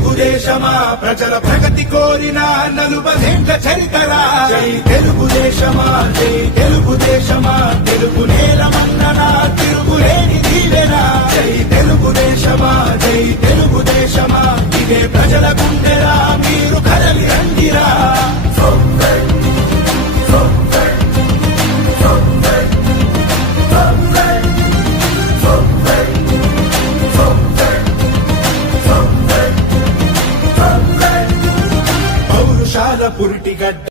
తెలుగుదేశమా ప్రజల ప్రగతి కోరిన 40 చరితరా జై తెలుగుదేశమా జై తెలుగుదేశమా తెలుగు నేల మన్నన తిరుగులేని దీవెనా జై తెలుగుదేశమా జై తెలుగుదేశమా ఇదే ప్రజల గుండెరా మీరు కదలి రండిరా పౌరుషాల పురిటిగడ్డ